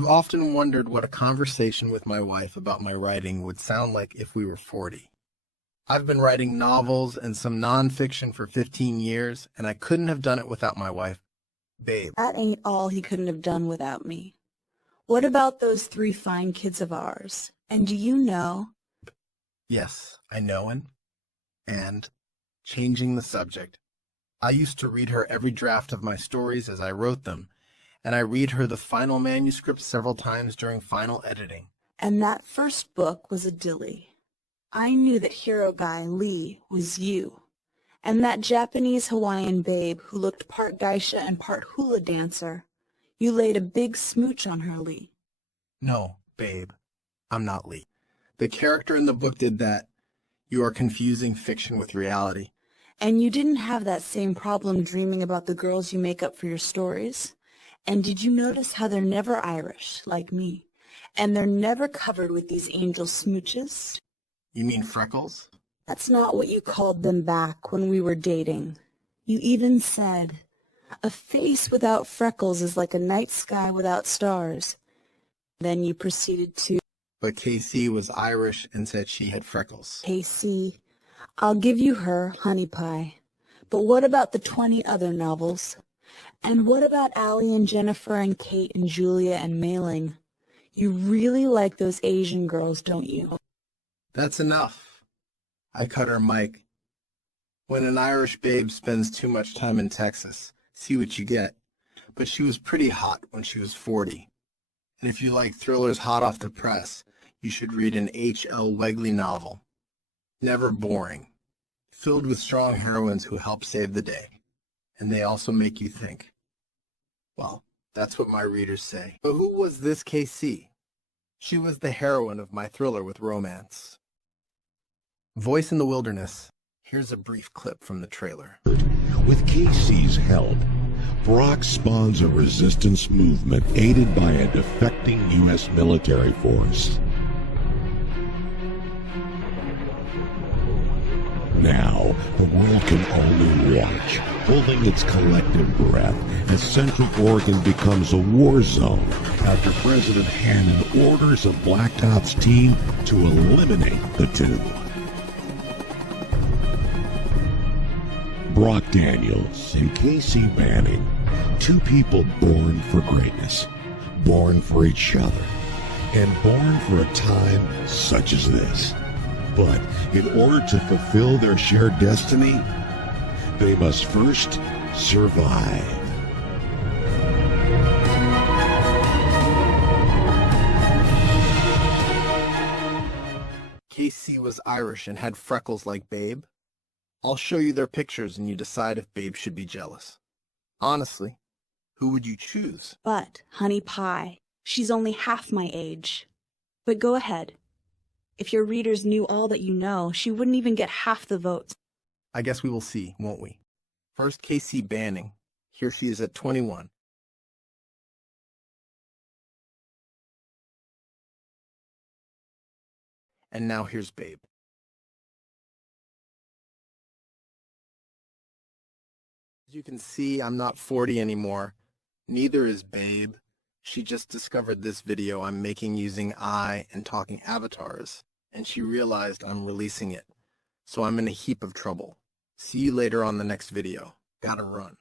I've often wondered what a conversation with my wife about my writing would sound like if we were 40. I've been writing novels and some nonfiction for 15 years, and I couldn't have done it without my wife, Babe. That ain't all he couldn't have done without me. What about those 3 fine kids of ours? And do you know? Yes, I know, and changing the subject. I used to read her every draft of my stories as I wrote them, and I read her the final manuscript several times during final editing. And that first book was a dilly. I knew that hero guy Lee was you. And that Japanese Hawaiian babe who looked part geisha and part hula dancer, you laid a big smooch on her, Lee. No, Babe, I'm not Lee. The character in the book did that. You are confusing fiction with reality. And you didn't have that same problem dreaming about the girls you make up for your stories. And did you notice how they're never Irish, like me? And they're never covered with these angel smooches? You mean freckles? That's not what you called them back when we were dating. You even said, a face without freckles is like a night sky without stars. Then you proceeded to, But KC was Irish and said she had freckles. KC, I'll give you her, honey pie. But what about the 20 other novels? And what about Allie and Jennifer and Kate and Julia and Mailing? You really like those Asian girls, don't you? That's enough. I cut her mic. When an Irish babe spends too much time in Texas, see what you get. But she was pretty hot when she was 40. And if you like thrillers hot off the press, you should read an H.L. Wegley novel. Never boring. Filled with strong heroines who help save the day. And they also make you think. Well, that's what my readers say. But who was this KC? She was the heroine of my thriller with romance. Voice in the Wilderness. Here's a brief clip from the trailer. With KC's help, Brock spawns a resistance movement aided by a defecting U.S. military force. Now, the world can only watch, holding its collective breath as Central Oregon becomes a war zone after President Hannon orders a Black Ops team to eliminate the two. Brock Daniels and Casey Banning, 2 people born for greatness, born for each other, and born for a time such as this. But in order to fulfill their shared destiny, they must first survive. KC was Irish and had freckles like Babe. I'll show you their pictures and you decide if Babe should be jealous. Honestly, who would you choose? But, honey pie, she's only half my age. But go ahead. If your readers knew all that you know, she wouldn't even get half the votes. I guess we will see, won't we? First, KC Banning. Here she is at 21. And now here's Babe. As you can see, I'm not 40 anymore. Neither is Babe. She just discovered this video I'm making using AI and talking avatars, and she realized I'm releasing it. So I'm in a heap of trouble. See you later on the next video. Gotta run.